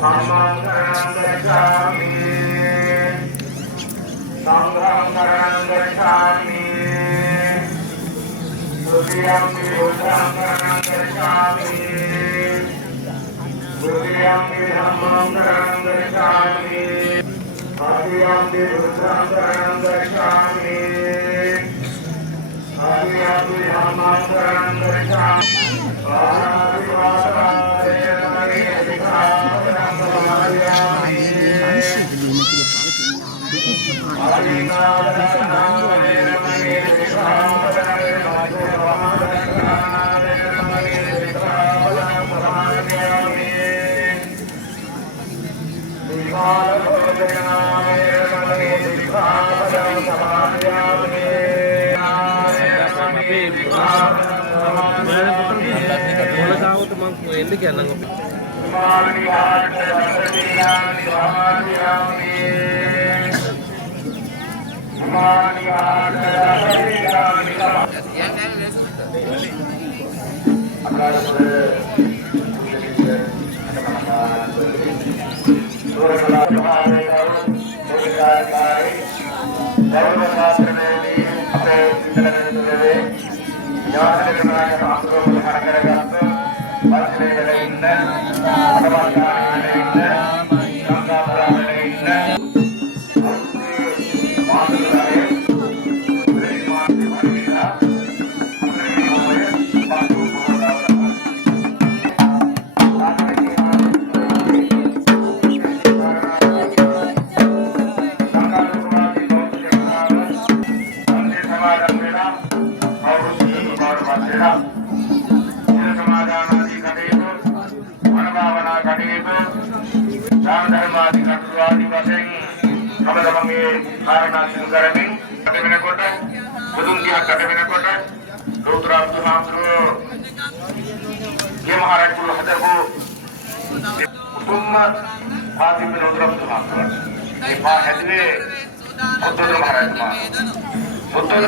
Dhammam saranam gacchami. Sangham saranam gacchami. Dutiyampi buddham saranam gacchami. Dutiyampi dhammam saranam gacchami. Adiyampi buddham saranam gacchami. Adiyampi dhammam saranam gacchami. ఎందుకు అన్నంగా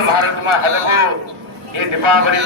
भारत में हदबो ये दीपावली